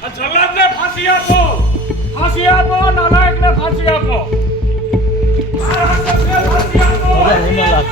જલ્લાદને ફાંસી આપો, ફાંસી આપો, નાલાયકને ફાંસી આપો, ફાંસી આપો.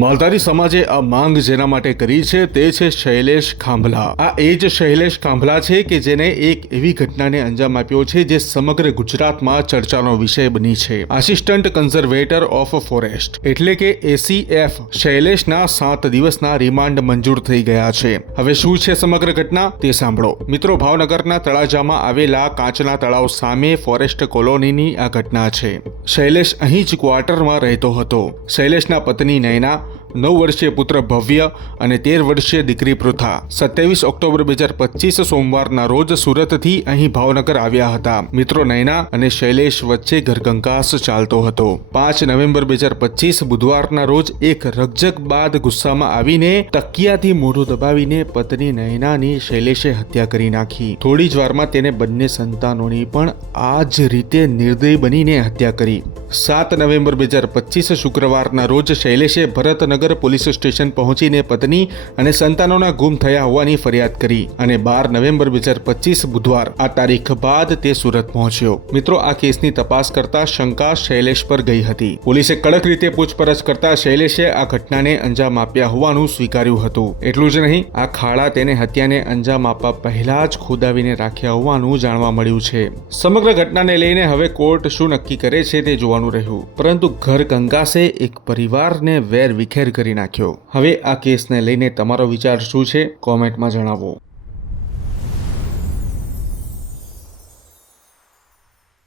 માલધારી સમાજે આ માંગ જેના માટે કરી છે તે છે શૈલેષ ખાંભલા. આ એ જ શૈલેષ ખાંભલા છે કે જેને એક એવી ઘટનાને અંજામ આપ્યો છે જે સમગ્ર ગુજરાતમાં ચર્ચાનો વિષય બની છે. આસિસ્ટન્ટ કન્ઝર્વેટર ઓફ ફોરેસ્ટ એટલે કે ACF શૈલેષના 7 દિવસના રિમાન્ડ મંજૂર થઈ ગયા છે. હવે શું છે સમગ્ર ઘટના તે સાંભળો. મિત્રો, ભાવનગરના તળાજામાં આવેલા કાંચના તળાવ સામે ફોરેસ્ટ કોલોનીની આ ઘટના છે. શૈલેષ અહીં જ ક્વાર્ટરમાં રહેતો હતો. શૈલેષના પત્ની નયના, 9 વર્ષીય પુત્ર ભવ્ય અને 13 વર્ષીય દીકરી પૃથા 27 ઓક્ટોબર 2025 સોમવારના રોજ સુરતથી અહીં ભાવનગર આવ્યા હતા. મિત્રો, નયના અને શૈલેષ વચ્ચે ઘરકંકાસ ચાલતો હતો. 5 નવેમ્બર 2025 બુધવારના રોજ એક રકઝક બાદ ગુસ્સામાં આવીને તકિયાથી મોઢું દબાવીને પત્ની નયનાની શૈલેષે હત્યા કરી નાખી. થોડી જ વારમાં તેને બંને સંતાનોની પણ આ જ રીતે નિર્દય બનીને હત્યા કરી. 7 નવેમ્બર 2025 શુક્રવારના રોજ શૈલેષે ભરતનગર પોલીસ સ્ટેશન પહોંચીને પત્ની અને સંતાનોના ગુમ થયા હોવાની ફરિયાદ કરી અને 12 નવેમ્બર 2025 બુધવાર આ તારીખ બાદ તે સુરત પહોંચ્યો. મિત્રો, આ કેસની તપાસ કરતા શંકા શૈલેષ પર ગઈ હતી. પોલીસે કડક રીતે પૂછપરછ કરતા શૈલેષે આ ઘટનાને અંજામ આપ્યા હોવાનું સ્વીકાર્યું હતું. એટલું જ નહીં, આ ખાડા તેને હત્યાને અંજામ આપવા પહેલા જ ખોદાવીને રાખ્યા હોવાનું જાણવા મળ્યું છે. સમગ્ર ઘટનાને લઈને હવે કોર્ટ શું નક્કી કરે છે તે જોવાનું રહ્યું. પરંતુ ઘર કંકાસે એક પરિવારને વેર વિખેર કરી નાખ્યો. હવે આ કેસને લઈને તમારો વિચાર શું છે? કોમેન્ટમાં જણાવો.